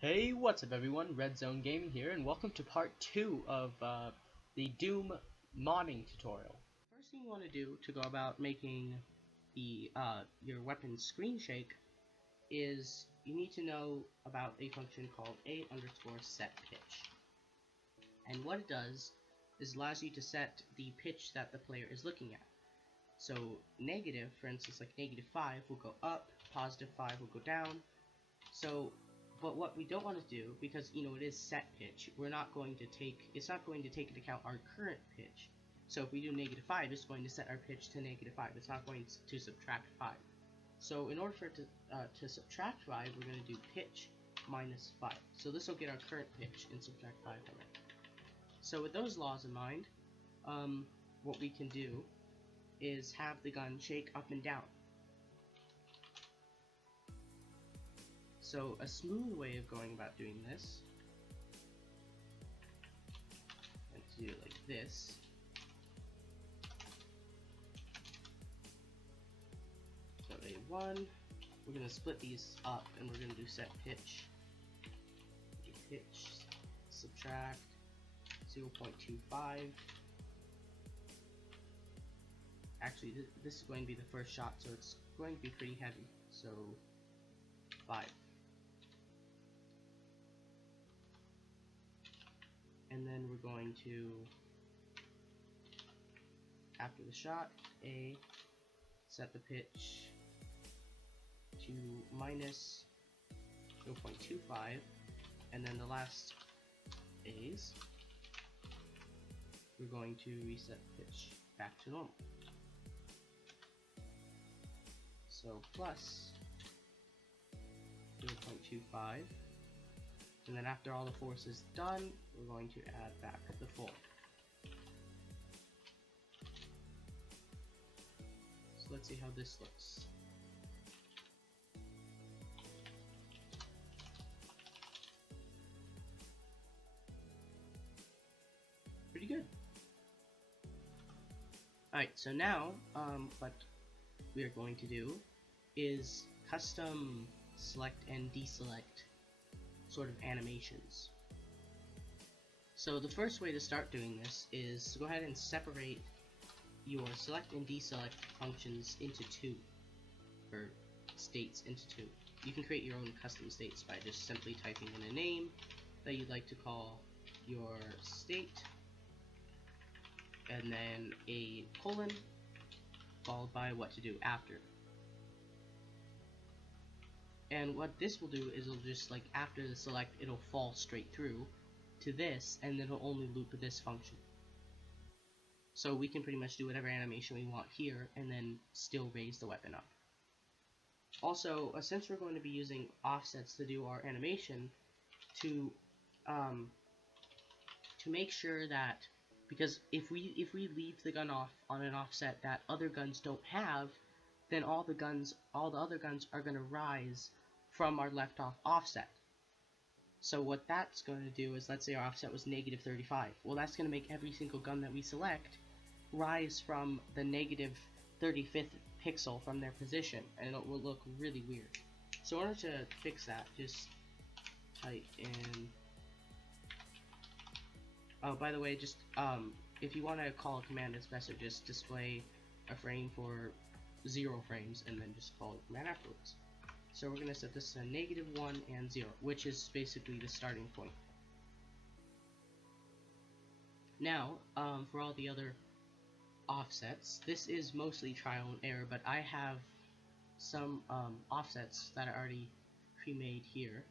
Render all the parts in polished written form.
Hey, what's up everyone? Red Zone Gaming here, and welcome to part 2 of the Doom modding tutorial. First thing you want to do to go about making the your weapon screen shake is you need to know about a function called a_set_pitch. And what it does is allows you to set the pitch that the player is looking at. So negative, for instance, like -5 will go up, +5 will go down. But what we don't want to do, because it is set pitch, it's not going to take into account our current pitch. So if we do -5, it's going to set our pitch to -5. It's not going to subtract 5. So in order for it to subtract 5, we're going to do pitch minus 5. So this will get our current pitch and subtract 5 from it. So with those laws in mind, what we can do is have the gun shake up and down. So a smooth way of going about doing this is to do it like this. So A1, we're going to split these up and we're going to do set pitch. Pitch, subtract 0.25. Actually, this is going to be the first shot, so it's going to be pretty heavy. So 5. And then we're going to, after the shot, A, set the pitch to minus 0.25, and then the last A's, we're going to reset the pitch back to normal. So plus 0.25. And then after all the force is done, we're going to add back the full. So let's see how this looks. Pretty good. Alright, so now what we are going to do is custom select and deselect sort of animations. So the first way to start doing this is to go ahead and separate your select and deselect functions into two, or states into two. You can create your own custom states by just simply typing in a name that you'd like to call your state, and then a colon followed by what to do after. And what this will do is it'll just, like, after the select, it'll fall straight through to this, and then it'll only loop this function. So we can pretty much do whatever animation we want here, and then still raise the weapon up. Also, since we're going to be using offsets to do our animation, to make sure that, because if we leave the gun off on an offset that other guns don't have, then all the other guns are going to rise from our left off offset. So what that's going to do is, let's say our offset was -35. Well, that's going to make every single gun that we select rise from the -35th pixel from their position, and it will look really weird. So in order to fix that, just type in. Oh, by the way, just if you want to call a command, it's best to just display a frame for 0 frames and then just call the command afterwards. So we're going to set this to -1 and 0, which is basically the starting point. Now, for all the other offsets, this is mostly trial and error, but I have some offsets that are already pre-made here.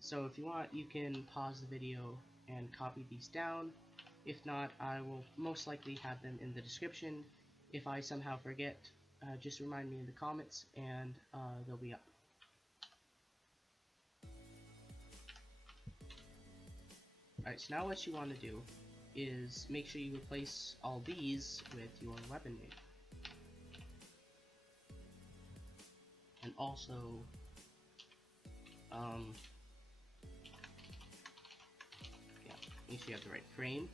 So if you want, you can pause the video and copy these down. If not, I will most likely have them in the description. If I somehow forget, just remind me in the comments, and they'll be up. Alright, so now what you want to do is make sure you replace all these with your weapon name. And also, make sure you have the right frame.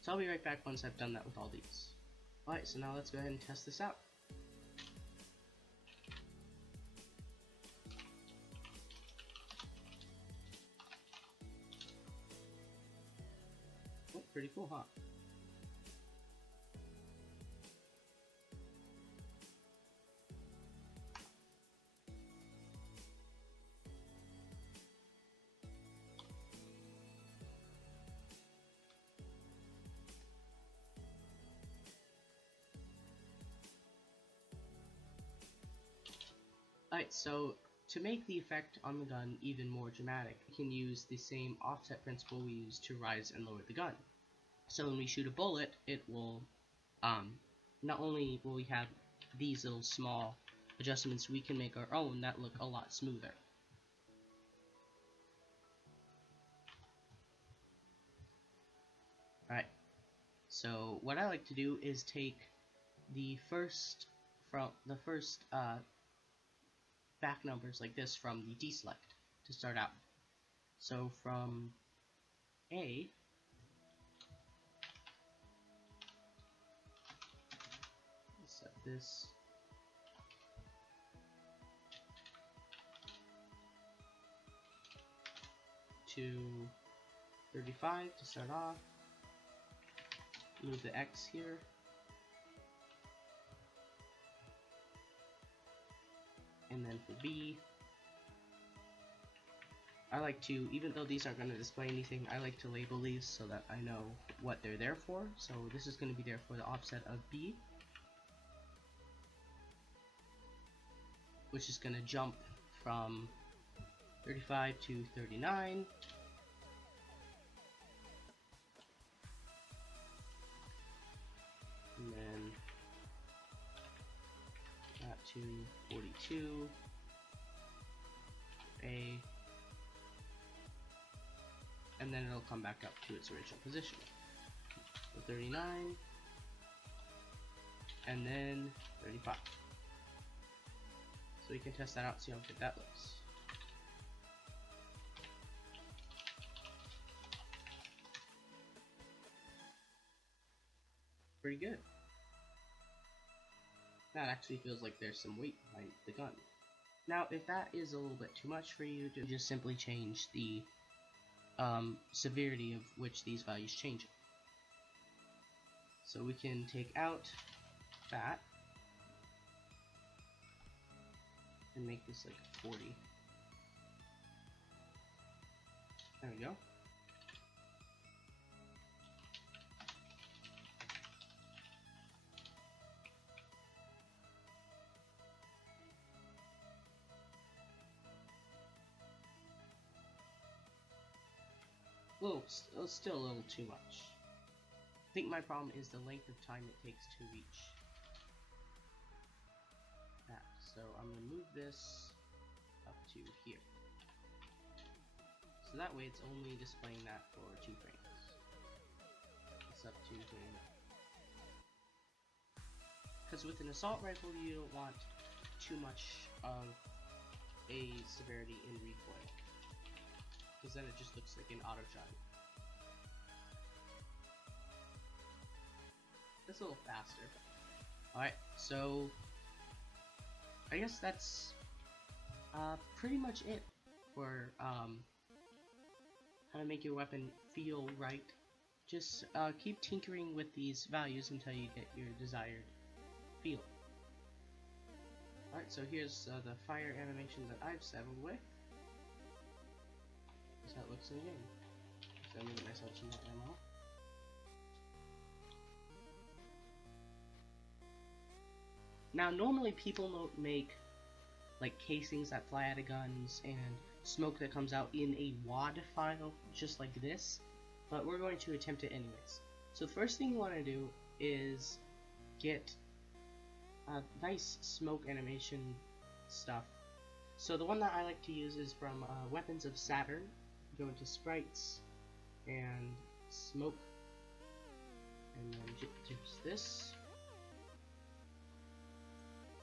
So I'll be right back once I've done that with all these. Alright, so now let's go ahead and test this out. pretty cool, huh? Alright, so to make the effect on the gun even more dramatic, we can use the same offset principle we use to rise and lower the gun. So when we shoot a bullet, it will, not only will we have these little small adjustments, we can make our own that look a lot smoother. Alright, so what I like to do is take the first back numbers like this from the deselect to start out. So from A, set this to 35 to start off, move the X here, and then for B, I like to, even though these aren't going to display anything, I like to label these so that I know what they're there for. So this is going to be there for the offset of B, which is going to jump from 35 to 39. And then that to 42, A, and then it'll come back up to its original position. So 39, and then 35. So we can test that out, see how good that looks. Pretty good. That actually feels like there's some weight behind the gun. Now, if that is a little bit too much for you, just simply change the severity of which these values change. So we can take out that and make this like 40. There we go. Still a little too much. I think my problem is the length of time it takes to reach that. So I'm going to move this up to here. So that way it's only displaying that for 2 frames. It's up to 39. Because with an assault rifle you don't want too much of a severity in recoil, because then it just looks like an auto shot. That's a little faster. Alright, so I guess that's pretty much it for how to make your weapon feel right. Just keep tinkering with these values until you get your desired feel. Alright, so here's the fire animation that I've settled with. That's how it looks in the game. So I'm gonna get myself some more ammo. Now, normally people don't make like casings that fly out of guns and smoke that comes out in a WAD file just like this, but we're going to attempt it anyways. So the first thing you want to do is get nice smoke animation stuff. So the one that I like to use is from Weapons of Saturn. Go into sprites and smoke, and then just this.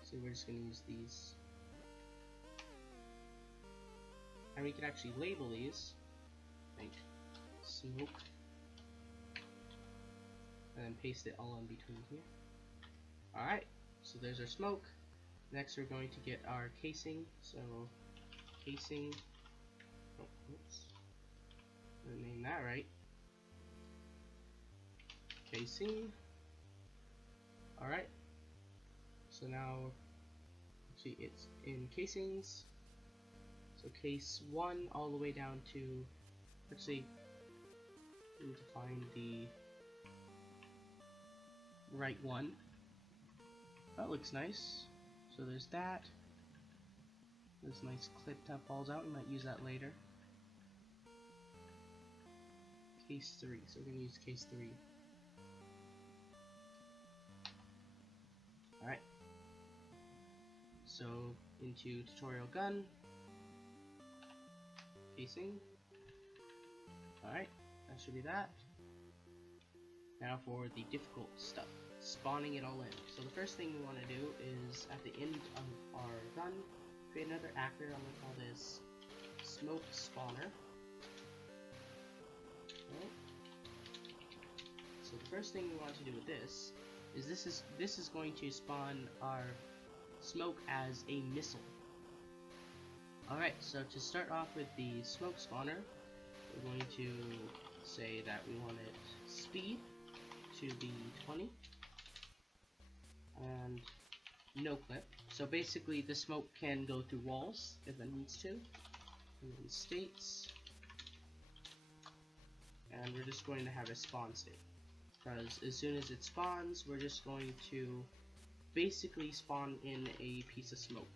So we're just going to use these. And we could actually label these, like smoke, and then paste it all in between here. Alright, so there's our smoke. Next we're going to get our casing. So casing, oh, oops, I'm gonna name that right. spacing. Alright, so now, see, it's in casings. So case 1 all the way down to, actually, I need to find the right one. That looks nice. So there's that. This nice clipped up balls out, we might use that later. Case 3, so we're going to use case 3. Alright. So, into tutorial gun. Casing. Alright, that should be that. Now for the difficult stuff. Spawning it all in. So the first thing we want to do is, at the end of our gun, create another actor. I'm going to call this Smoke Spawner. Right. So the first thing we want to do with this is this is going to spawn our smoke as a missile. Alright, so to start off with the smoke spawner, we're going to say that we want it speed to be 20 and no clip. So basically the smoke can go through walls if it needs to. And then states, and we're just going to have a spawn state, because as soon as it spawns, we're just going to basically spawn in a piece of smoke.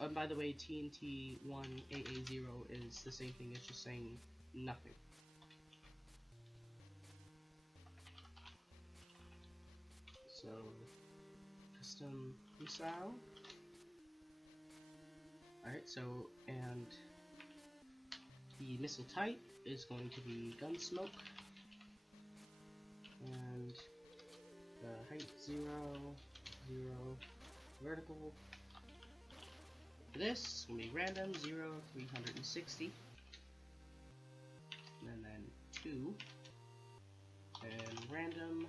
And by the way, TNT1AA0 is the same thing as just saying nothing. So, custom missile. Alright, so, and the missile type is going to be gun smoke. And the height 0, 0, vertical. For this, it's going to be random 0, 360. And then 2. And random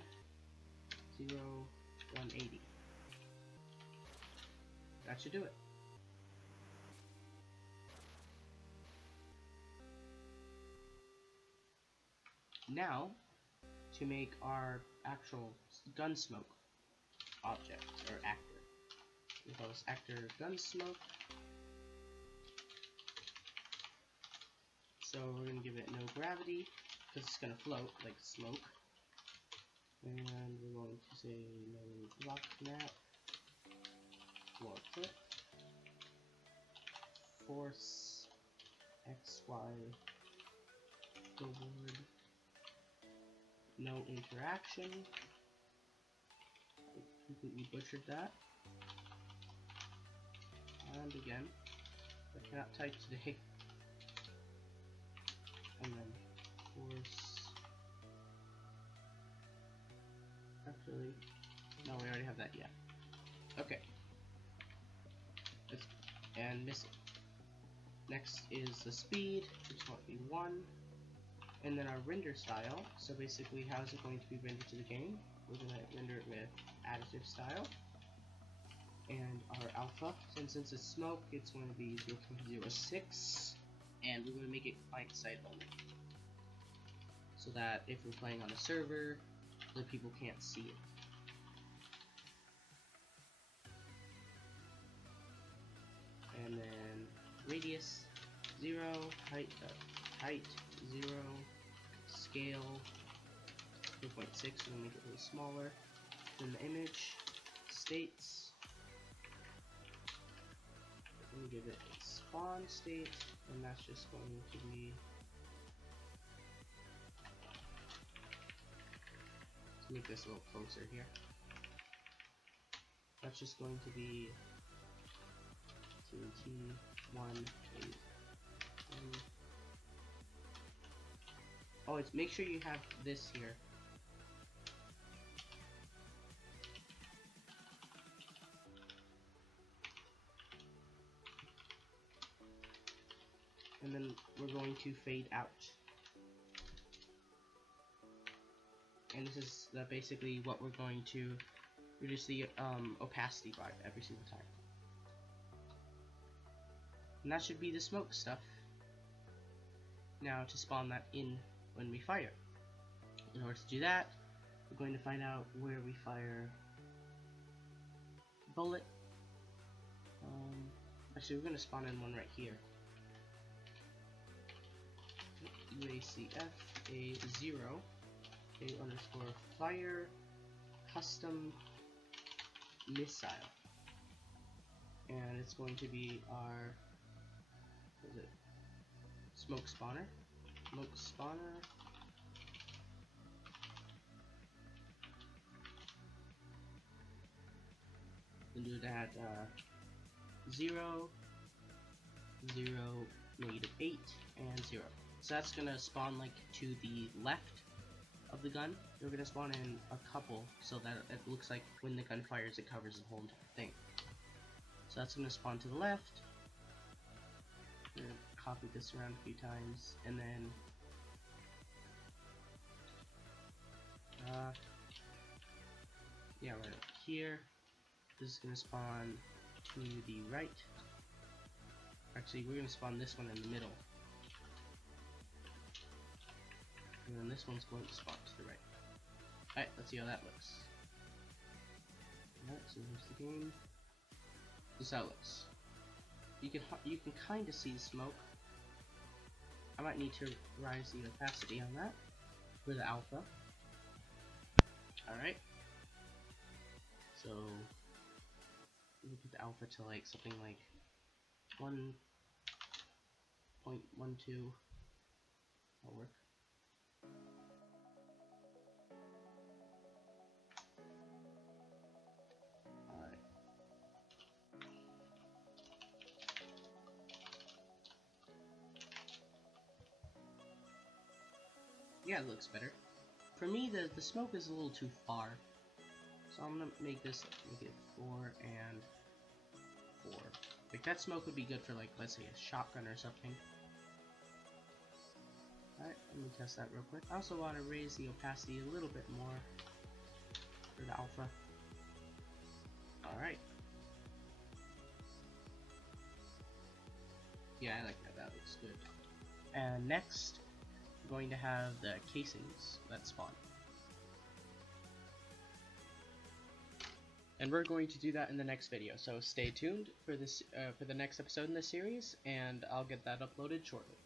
0, 180. That should do it. Now, to make our actual gun smoke object, or actor. We call this actor gun smoke. So we're going to give it no gravity, because it's going to float like smoke. And we're going to say no block map, floor clip, force, XY, billboard, no interaction. I completely butchered that. And again, I cannot type today. And then force. Actually, no, we already have that yet. Okay. And missile. Next is the speed, which will be 1. And then our render style. So basically, how is it going to be rendered to the game? We're going to render it with additive style. And our alpha, since it's smoke, it's going to be 0.06. And we're going to make it client-side only. So that if we're playing on a server, the people can't see it. And then radius 0, height 0, scale 2.6. We'll make it a little smaller. Then the image states. We'll give it a spawn state, and that's just going to be. Let's make this a little closer here. That's just going to be TNT1. Oh, it's make sure you have this here. And then we're going to fade out. And this is basically what we're going to reduce the opacity by every single time. And that should be the smoke stuff. Now to spawn that in when we fire. In order to do that, we're going to find out where we fire bullet. Actually, we're going to spawn in one right here. UACF A0 A underscore fire custom missile, and it's going to be our, what is it, smoke spawner. Smoke spawner. And do that 0, 0, -8, and 0. So that's gonna spawn like to the left of the gun. We're gonna spawn in a couple so that it looks like when the gun fires it covers the whole entire thing. So that's gonna spawn to the left. We're gonna copy this around a few times, and then yeah, right up here. This is gonna spawn to the right. Actually, we're gonna spawn this one in the middle. And then this one's going to spawn to the right. Alright, let's see how that looks. Alright, so here's the game. This is how it looks. You can kind of see the smoke. I might need to rise the opacity on that for the alpha. Alright. So we'll put the alpha to like something like 1.12. That'll work. Alright. Yeah, it looks better. For me, the smoke is a little too far, so I'm gonna make it 4 and 4. Like, that smoke would be good for, like, let's say a shotgun or something. Alright, let me test that real quick. I also want to raise the opacity a little bit more for the alpha. Alright. Yeah, I like that. That looks good. And next, we're going to have the casings that spawn. And we're going to do that in the next video, so stay tuned for this for the next episode in this series, and I'll get that uploaded shortly.